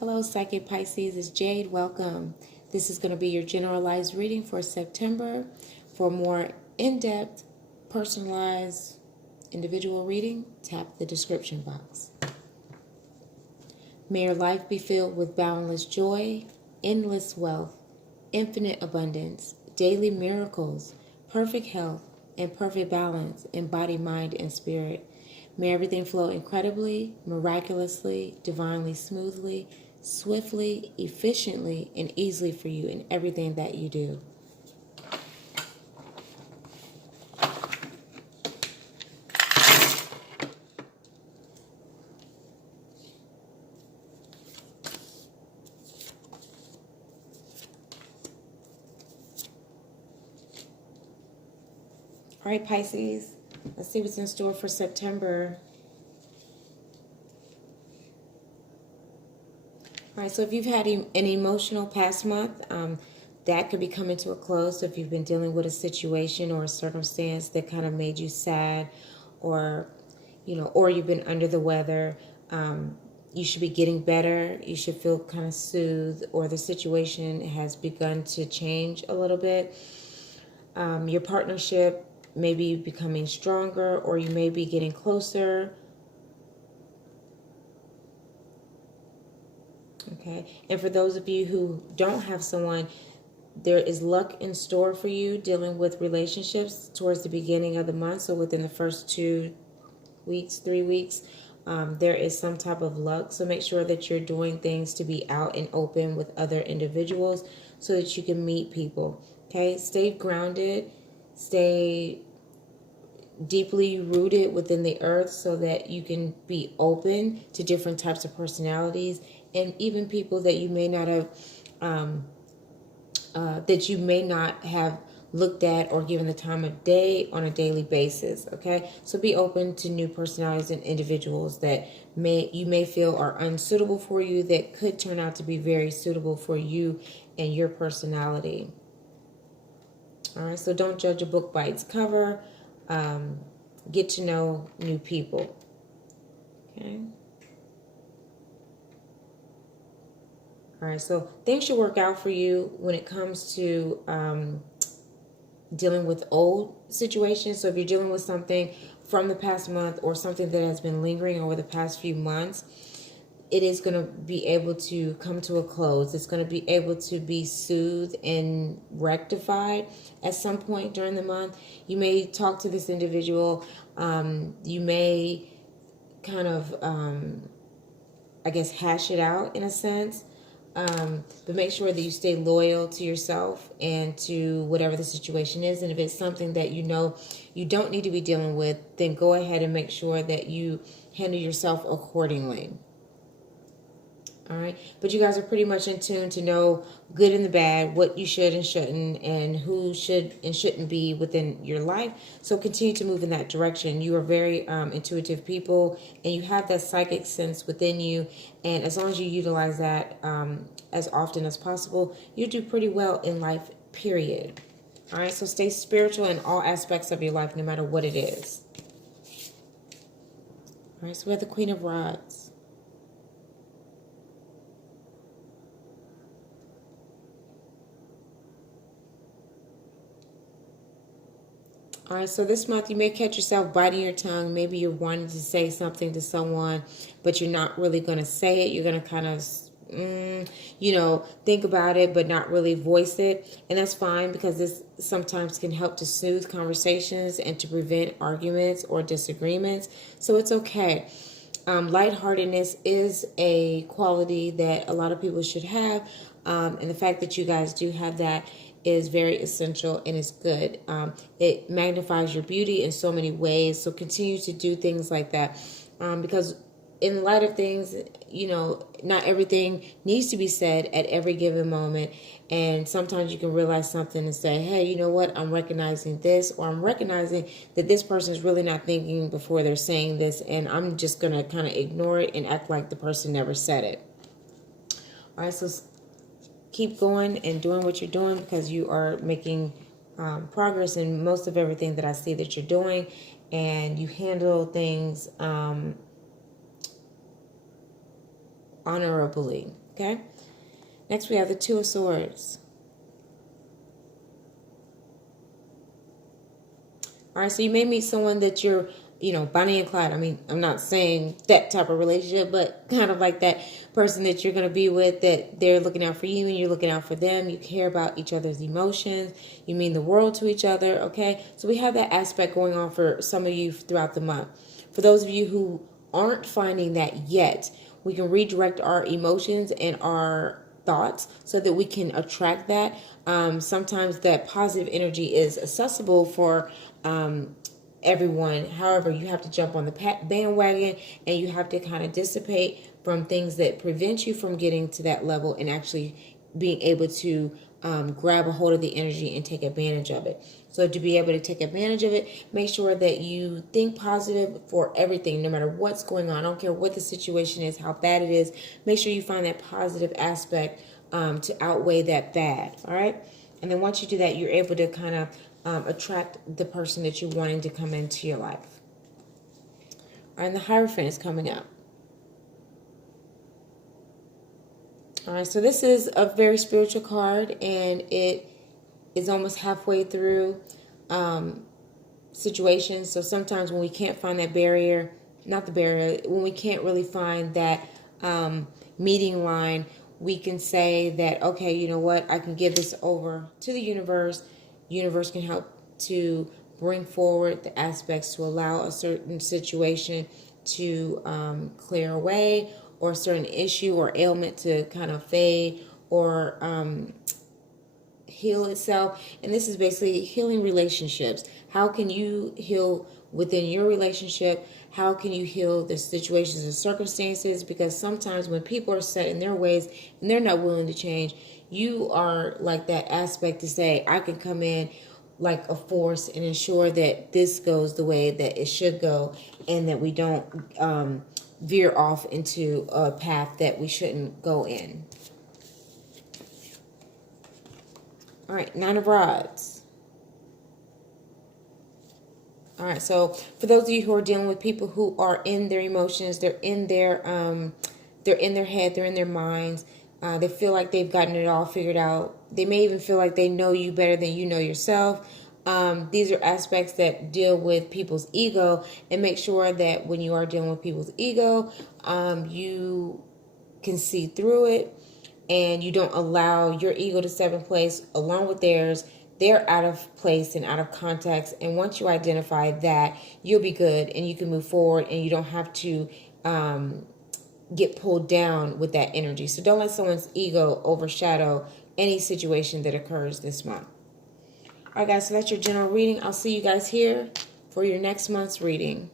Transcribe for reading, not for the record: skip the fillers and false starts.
Hello, Psychic Pisces. It's Jade. Welcome. This is going to be your generalized reading for September. For more in-depth, personalized, individual reading, tap the description box. May your life be filled with boundless joy, endless wealth, infinite abundance, daily miracles, perfect health, and perfect balance in body, mind, and spirit. May everything flow incredibly, miraculously, divinely, smoothly, swiftly, efficiently, and easily for you in everything that you do. All right, Pisces, let's see what's in store for September. All right, so if you've had an emotional past month, that could be coming to a close. So if you've been dealing with a situation or a circumstance that kind of made you sad, or or you've been under the weather, you should be getting better. You should feel kind of soothed, or the situation has begun to change a little bit. Your partnership may be becoming stronger, or you may be getting closer. Okay, and for those of you who don't have someone, there is luck in store for you dealing with relationships towards the beginning of the month. So within the first 2 weeks, 3 weeks, there is some type of luck. So make sure that you're doing things to be out and open with other individuals so that you can meet people. Okay, stay grounded, stay deeply rooted within the earth so that you can be open to different types of personalities and even people that you may not have looked at or given the time of day on a daily basis. Okay, so be open to new personalities and individuals that you may feel are unsuitable for you, that could turn out to be very suitable for you and your personality. All right, so don't judge a book by its cover. Get to know new people. Okay. All right, so things should work out for you when it comes to dealing with old situations. So if you're dealing with something from the past month or something that has been lingering over the past few months, it is going to be able to come to a close. It's going to be able to be soothed and rectified at some point during the month. You may talk to this individual. You may kind of, I guess, hash it out in a sense. But make sure that you stay loyal to yourself and to whatever the situation is. And if it's something that you know you don't need to be dealing with, then go ahead and make sure that you handle yourself accordingly. All right, but you guys are pretty much in tune to know good and the bad, what you should and shouldn't, and who should and shouldn't be within your life. So continue to move in that direction. You are very intuitive people, and you have that psychic sense within you. And as long as you utilize that as often as possible, you do pretty well in life, period. All right, so stay spiritual in all aspects of your life, no matter what it is. All right, so we have the Queen of Rods. All right, so this month you may catch yourself biting your tongue. Maybe you're wanting to say something to someone, but you're not really going to say it. You're going to kind of, think about it, but not really voice it. And that's fine, because this sometimes can help to soothe conversations and to prevent arguments or disagreements. So it's okay. Lightheartedness is a quality that a lot of people should have. And the fact that you guys do have that is very essential, and it's good. It magnifies your beauty in so many ways. So continue to do things like that, because in light of things, not everything needs to be said at every given moment. And sometimes you can realize something and say, hey, you know what? I'm recognizing this, or I'm recognizing that this person is really not thinking before they're saying this, and I'm just going to kind of ignore it and act like the person never said it. All right, so keep going and doing what you're doing, because you are making progress in most of everything that I see that you're doing, and you handle things honorably. Okay. Next, we have the Two of Swords. All right, so you may meet someone that you're, Bonnie and Clyde. I mean, I'm not saying that type of relationship, but kind of like that person that you're going to be with, that they're looking out for you and you're looking out for them. You care about each other's emotions. You mean the world to each other, okay? So we have that aspect going on for some of you throughout the month. For those of you who aren't finding that yet, we can redirect our emotions and our thoughts so that we can attract that. Sometimes that positive energy is accessible for everyone. However, you have to jump on the bandwagon and you have to kind of dissipate from things that prevent you from getting to that level and actually being able to grab a hold of the energy and take advantage of it. So to be able to take advantage of it, make sure that you think positive for everything, no matter what's going on. I don't care what the situation is, how bad it is. Make sure you find that positive aspect to outweigh that bad. All right. And then once you do that, you're able to kind of attract the person that you're wanting to come into your life. All right, and the Hierophant is coming up. All right, so this is a very spiritual card, and it is almost halfway through situations. So sometimes when we can't find that barrier, when we can't really find that meeting line, we can say that, okay, you know what, I can give this over to the universe. Universe can help to bring forward the aspects to allow a certain situation to clear away, or a certain issue or ailment to kind of fade or heal itself. And this is basically healing relationships. How can you heal within your relationship? How can you heal the situations and circumstances? Because sometimes when people are set in their ways and they're not willing to change, you are like that aspect to say, I can come in like a force and ensure that this goes the way that it should go, and that we don't veer off into a path that we shouldn't go in. All right, Nine of Rods. All right, so for those of you who are dealing with people who are in their emotions, they're in their head, they're in their minds. They feel like they've gotten it all figured out. They may even feel like they know you better than you know yourself. These are aspects that deal with people's ego, and make sure that when you are dealing with people's ego, you can see through it and you don't allow your ego to step in place along with theirs. They're out of place and out of context. And once you identify that, you'll be good and you can move forward, and you don't have to get pulled down with that energy. So don't let someone's ego overshadow any situation that occurs this month. All right, guys, so that's your general reading. I'll see you guys here for your next month's reading.